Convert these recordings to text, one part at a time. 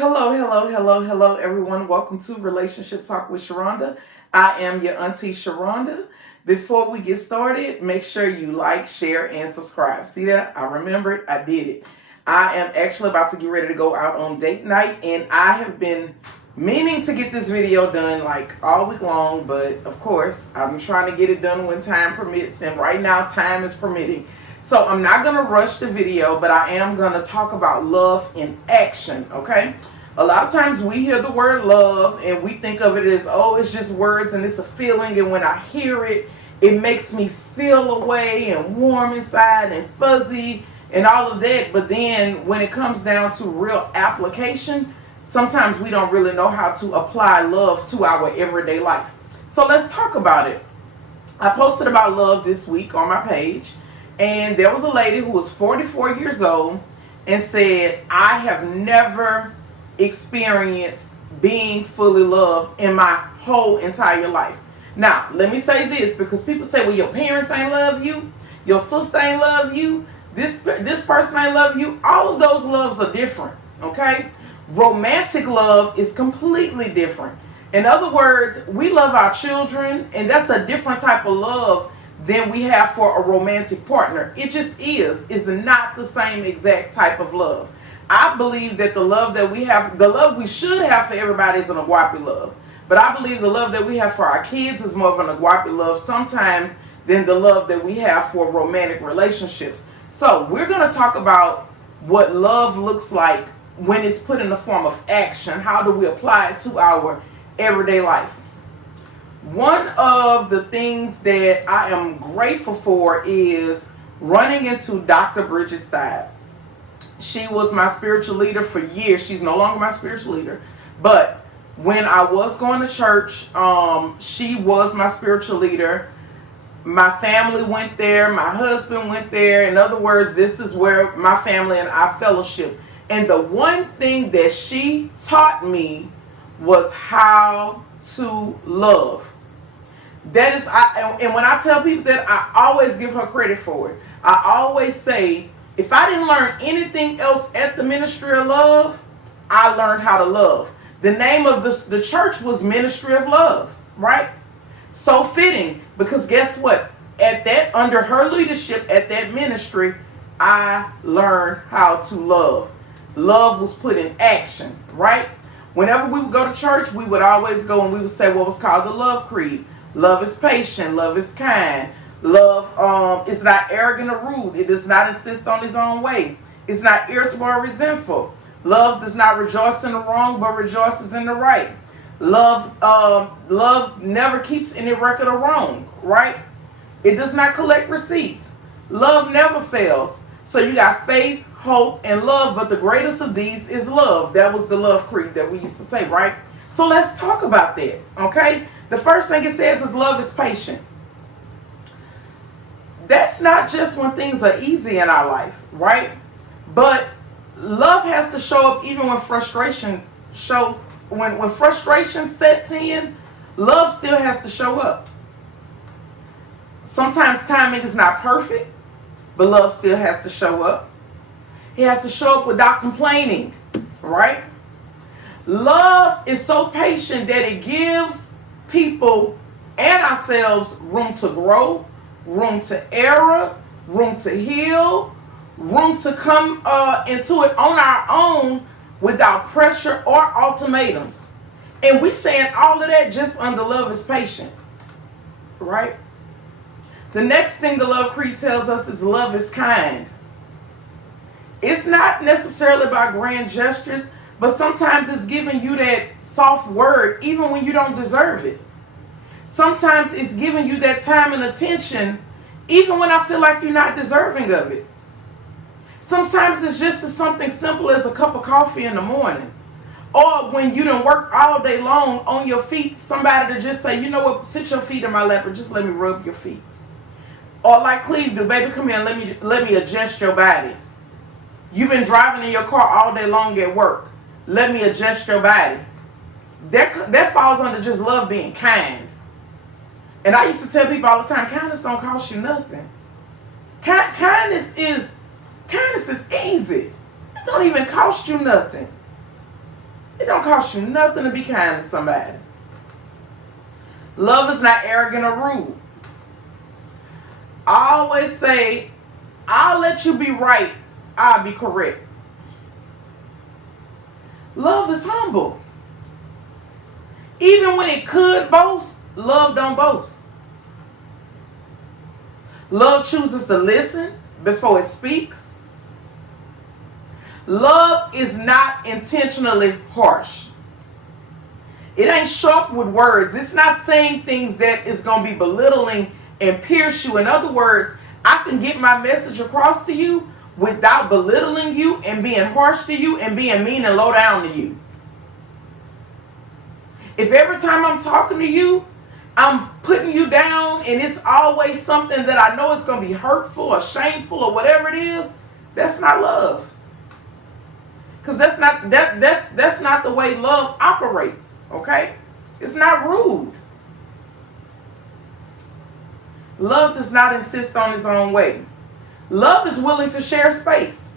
Hello, hello, hello, hello, everyone. Welcome to Relationship Talk with Sharonda. I am your auntie Sharonda. Before we get started, make sure you like, share, and subscribe. See that? I remembered. I did it. I am actually about to get ready to go out on date night, and I have been meaning to get this video done like all week long, but of course, I'm trying to get it done when time permits, and right now, time is permitting. So I'm not going to rush the video, but I am going to talk about love in action, okay? A lot of times we hear the word love and we think of it as, oh, it's just words and it's a feeling. And when I hear it, it makes me feel away and warm inside and fuzzy and all of that. But then when it comes down to real application, sometimes we don't really know how to apply love to our everyday life. So let's talk about it. I posted about love this week on my page. And there was a lady who was 44 years old and said, I have never experienced being fully loved in my whole entire life. Now, let me say this, because people say, well, your parents ain't love you, your sister ain't love you, this person ain't love you. All of those loves are different, okay? Romantic love is completely different. In other words, we love our children, and that's a different type of love than we have for a romantic partner. It just is not the same exact type of love. I believe that the love that we have, the love we should have for everybody is an agape love. But I believe the love that we have for our kids is more of an agape love sometimes than the love that we have for romantic relationships. So we're going to talk about what love looks like when it's put in the form of action. How do we apply it to our everyday life? One of the things that I am grateful for is running into Dr. Bridget Steib. She was my spiritual leader for years. She's no longer my spiritual leader. But when I was going to church, she was my spiritual leader. My family went there. My husband went there. In other words, this is where my family and I fellowship. And the one thing that she taught me was how to love. That is, and when I tell people that, I always give her credit for it. I always say, if I didn't learn anything else at the Ministry of Love, I learned how to love. The name of the church was Ministry of Love, right? So fitting, because guess what? Under her leadership at that ministry, I learned how to love. Love was put in action, right? Whenever we would go to church, we would always go and we would say what was called the Love Creed. Love is patient. Love is kind. Love is not arrogant or rude. It does not insist on its own way. It's not irritable or resentful. Love does not rejoice in the wrong, but rejoices in the right. Love never keeps any record of wrong, right? It does not collect receipts. Love never fails. So you got faith, hope, and love, but the greatest of these is love. That was the Love Creed that we used to say, right? So let's talk about that, okay? The first thing it says is love is patient. That's not just when things are easy in our life, right? But love has to show up even when frustration when frustration sets in, love still has to show up. Sometimes timing is not perfect, but love still has to show up. It has to show up without complaining, right? Love is so patient that it gives people and ourselves room to grow, room to error, room to heal, room to come into it on our own without pressure or ultimatums. And we saying all of that just under love is patient, right? The next thing the Love Creed tells us is love is kind. It's not necessarily by grand gestures, but sometimes it's giving you that soft word even when you don't deserve it. Sometimes it's giving you that time and attention even when I feel like you're not deserving of it. Sometimes it's just something simple as a cup of coffee in the morning. Or when you done worked all day long on your feet, somebody to just say, you know what, sit your feet in my lap and just let me rub your feet. Or like Cleve do, baby, come here and let me adjust your body. You've been driving in your car all day long at work. Let me adjust your body. That falls under just love being kind. And I used to tell people all the time, kindness don't cost you nothing. Kindness is easy. It don't even cost you nothing. It don't cost you nothing to be kind to somebody. Love is not arrogant or rude. I always say, I'll let you be right, I'll be correct. Love is humble. Even when it could boast, love don't boast. Love chooses to listen before it speaks. Love is not intentionally harsh. It ain't sharp with words. It's not saying things that is going to be belittling and pierce you. In other words, I can get my message across to you without belittling you and being harsh to you and being mean and low down to you. If every time I'm talking to you, I'm putting you down and it's always something that I know is going to be hurtful or shameful or whatever it is, that's not love. Because that's not the way love operates, okay? It's not rude. Love does not insist on its own way. Love is willing to share space.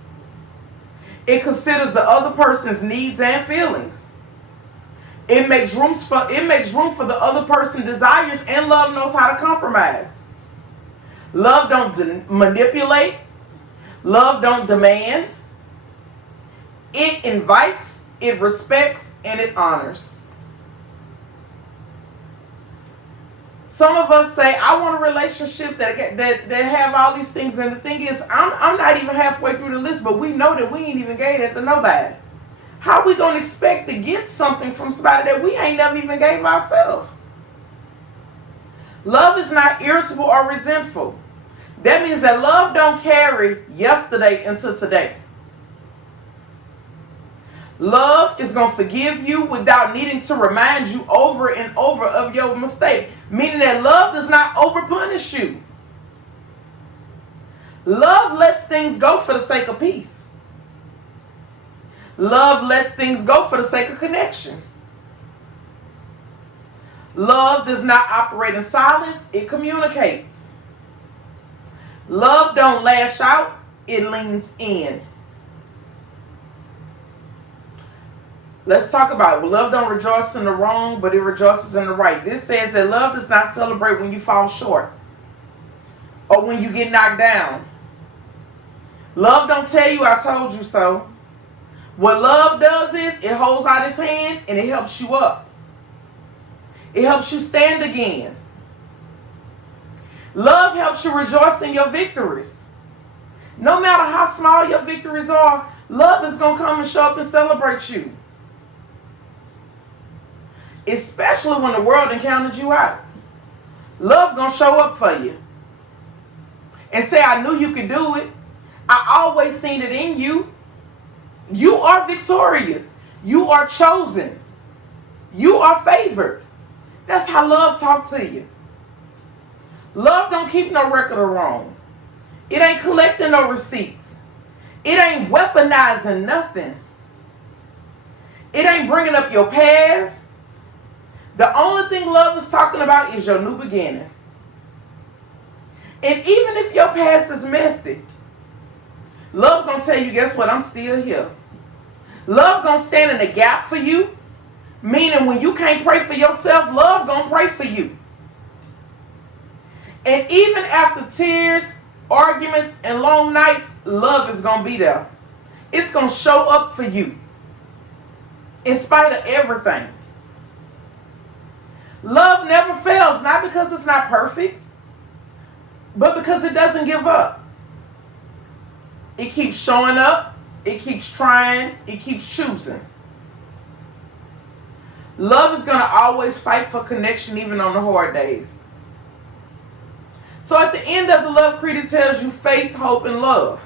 It considers the other person's needs and feelings. It makes room for the other person's desires, and love knows how to compromise. Love don't manipulate. Love don't demand. It invites, it respects, and it honors. Some of us say, I want a relationship that have all these things. And the thing is, I'm not even halfway through the list, but we know that we ain't even gave that to nobody. How are we going to expect to get something from somebody that we ain't never even gave ourselves? Love is not irritable or resentful. That means that love don't carry yesterday into today. Love is going to forgive you without needing to remind you over and over of your mistake. Meaning that love does not overpunish you. Love lets things go for the sake of peace. Love lets things go for the sake of connection. Love does not operate in silence, it communicates. Love don't lash out, it leans in. Let's talk about it. Love don't rejoice in the wrong, but it rejoices in the right. This says that love does not celebrate when you fall short or when you get knocked down. Love don't tell you, I told you so. What love does is it holds out its hand and it helps you up. It helps you stand again. Love helps you rejoice in your victories. No matter how small your victories are, love is going to come and show up and celebrate you. Especially when the world encountered you out. Love gonna show up for you. And say, I knew you could do it. I always seen it in you. You are victorious. You are chosen. You are favored. That's how love talks to you. Love don't keep no record of wrong. It ain't collecting no receipts. It ain't weaponizing nothing. It ain't bringing up your past. The only thing love is talking about is your new beginning. And even if your past is messy, love gonna tell you, guess what? I'm still here. Love gonna stand in the gap for you. Meaning when you can't pray for yourself, love gonna pray for you. And even after tears, arguments, and long nights, love is gonna be there. It's gonna show up for you. In spite of everything. Love never fails, not because it's not perfect, but because it doesn't give up. It keeps showing up, it keeps trying, it keeps choosing. Love is going to always fight for connection even on the hard days. So at the end of the Love Creed, it tells you faith, hope, and love.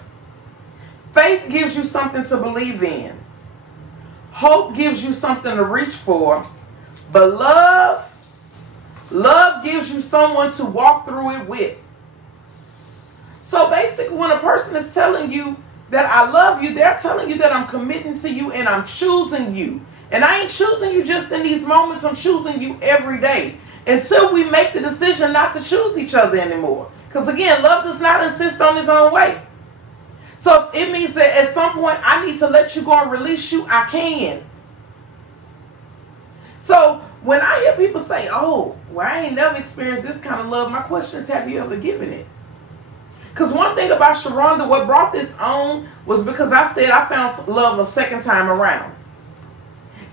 Faith gives you something to believe in. Hope gives you something to reach for. But love gives you someone to walk through it with. So basically, when a person is telling you that I love you, they're telling you that I'm committing to you and I'm choosing you. And I ain't choosing you just in these moments. I'm choosing you every day. Until we make the decision not to choose each other anymore. Because again, love does not insist on its own way. So if it means that at some point I need to let you go and release you, I can. So when I hear people say, oh, well, I ain't never experienced this kind of love, my question is, have you ever given it? Because one thing about Sharonda, what brought this on was because I said I found love a second time around.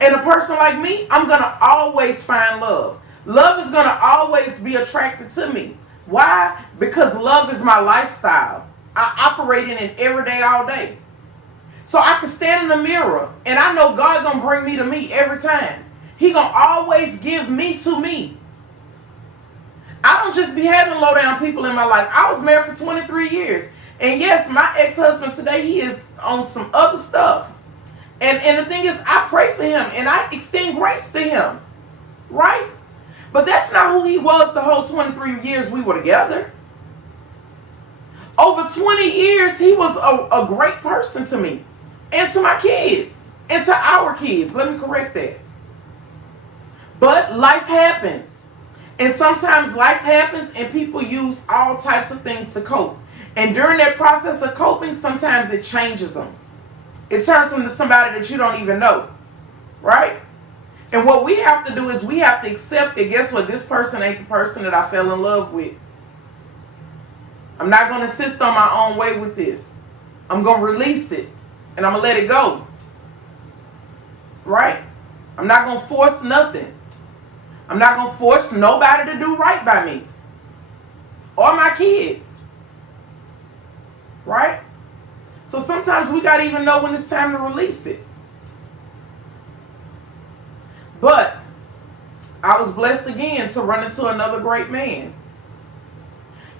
And a person like me, I'm going to always find love. Love is going to always be attracted to me. Why? Because love is my lifestyle. I operate in it every day, all day. So I can stand in the mirror and I know God going to bring me to me every time. He going to always give me to me. I don't just be having low down people in my life. I was married for 23 years. And yes, my ex-husband today, he is on some other stuff. And the thing is, I pray for him and I extend grace to him. Right? But that's not who he was the whole 23 years we were together. Over 20 years, he was a great person to me and to my kids and to our kids. Let me correct that. But life happens. And sometimes life happens and people use all types of things to cope. And during that process of coping, sometimes it changes them. It turns them to somebody that you don't even know. Right? And what we have to do is we have to accept that, guess what? This person ain't the person that I fell in love with. I'm not going to insist on my own way with this. I'm going to release it. And I'm going to let it go. Right? I'm not going to force nothing. I'm not going to force nobody to do right by me. Or my kids. Right? So sometimes we got to even know when it's time to release it. But I was blessed again to run into another great man.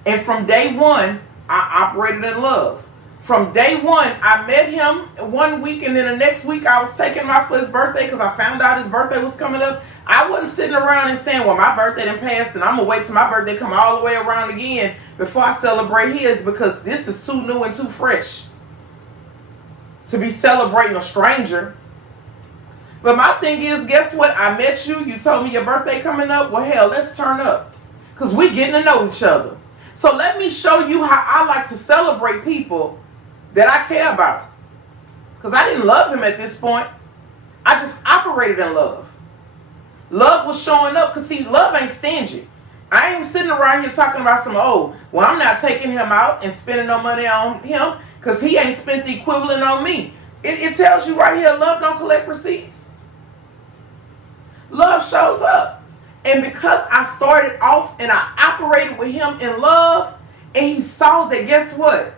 And from day one, I operated in love. From day one, I met him 1 week, and then the next week I was taking him out for his birthday because I found out his birthday was coming up. I wasn't sitting around and saying, well, my birthday done passed and I'm going to wait till my birthday come all the way around again before I celebrate his, because this is too new and too fresh to be celebrating a stranger. But my thing is, guess what? I met you. You told me your birthday coming up. Well, hell, let's turn up. Because we getting to know each other. So let me show you how I like to celebrate people that I care about. Because I didn't love him at this point. I just operated in love. Love was showing up because, see, love ain't stingy. I ain't sitting around here talking about some, oh, well, I'm not taking him out and spending no money on him because he ain't spent the equivalent on me. It tells you right here, love don't collect receipts. Love shows up. And because I started off and I operated with him in love, and he saw that, guess what?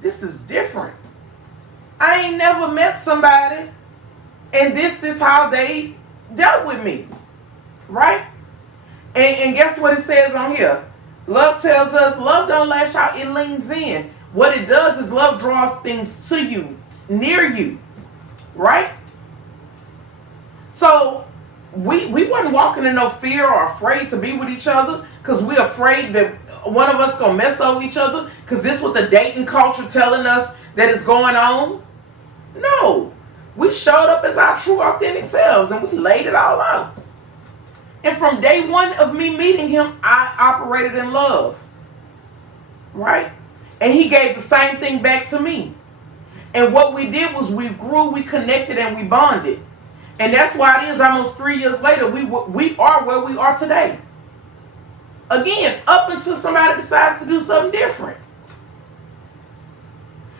This is different. I ain't never met somebody, and this is how they dealt with me. Right? And guess what it says on here? Love tells us, love don't lash out, it leans in. What it does is love draws things to you, near you. Right? So we wasn't walking in no fear or afraid to be with each other because we're afraid that one of us gonna mess over each other because this is what the dating culture telling us that is going on. No. We showed up as our true authentic selves and we laid it all out. And from day one of me meeting him, I operated in love. Right? And he gave the same thing back to me. And what we did was we grew, we connected, and we bonded. And that's why it is almost 3 years later, we are where we are today. Again, up until somebody decides to do something different.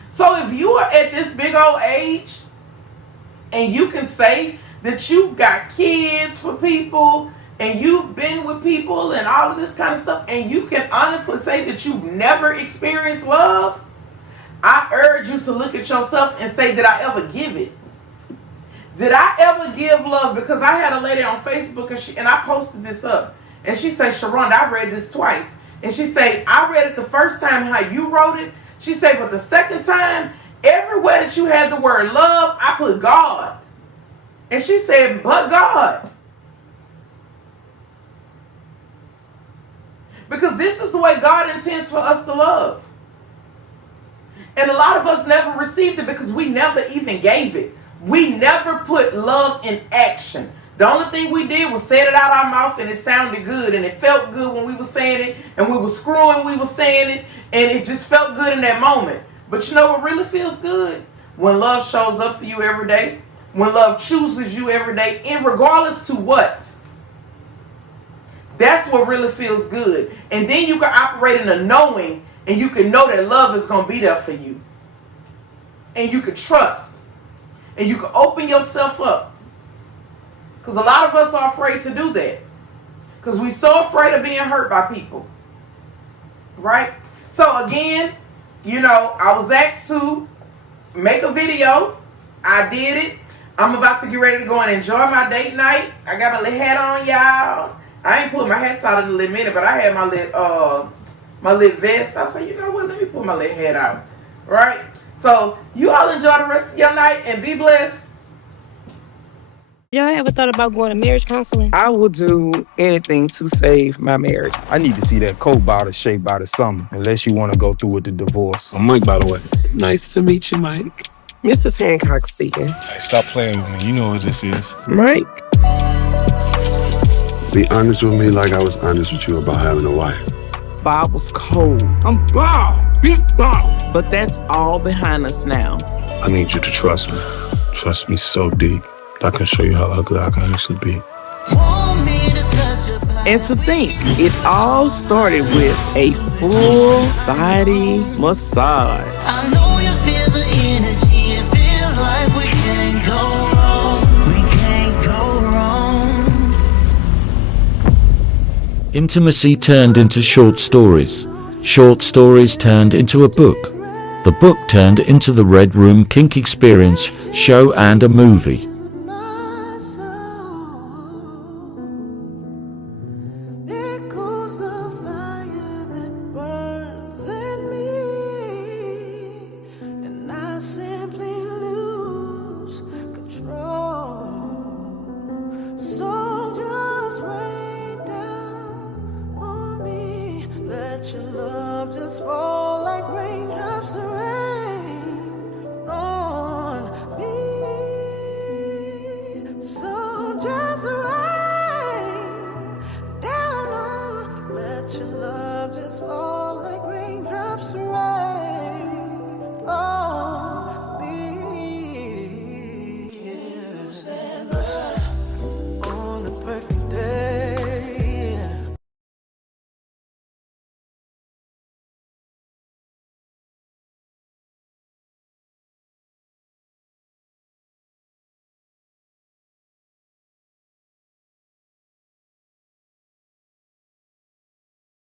So if you are at this big old age and you can say that you got kids for people and you've been with people and all of this kind of stuff, and you can honestly say that you've never experienced love, I urge you to look at yourself and say, did I ever give it? Did I ever give love? Because I had a lady on Facebook and I posted this up. And she said, Sharonda, I read this twice. And she said, I read it the first time how you wrote it. She said, but the second time, everywhere that you had the word love, I put God. And she said, but God. Because this is the way God intends for us to love. And a lot of us never received it because we never even gave it. We never put love in action. The only thing we did was say it out our mouth and it sounded good and it felt good when we were saying it and we were screwing, we were saying it, and it just felt good in that moment. But you know what really feels good? When love shows up for you every day. When love chooses you every day, and regardless to what. That's what really feels good. And then you can operate in a knowing, and you can know that love is going to be there for you. And you can trust. And you can open yourself up. Because a lot of us are afraid to do that. Because we're so afraid of being hurt by people. Right? So again, you know, I was asked to make a video. I did it. I'm about to get ready to go and enjoy my date night. I got my little hat on, y'all. I ain't put my hats out in a little minute, but I had my little vest. I said, you know what? Let me put my little hat out. Right? So you all enjoy the rest of your night and be blessed. Y'all ever thought about going to marriage counseling? I will do anything to save my marriage. I need to see that Coke bottle shaped by the something, unless you want to go through with the divorce. I'm Mike, by the way. Nice to meet you, Mike. Mrs. Hancock speaking. Hey, stop playing with me. You know what this is. Mike. Be honest with me like I was honest with you about having a wife. Bob was cold. I'm Bob. Big Bob. But that's all behind us now. I need you to trust me. Trust me so deep. I can show you how ugly I can actually be. And to think, it all started with a full body massage. I know you feel the energy. It feels like we can't go wrong. We can't go wrong. Intimacy turned into short stories. Short stories turned into a book. The book turned into the Red Room Kink Experience show and a movie.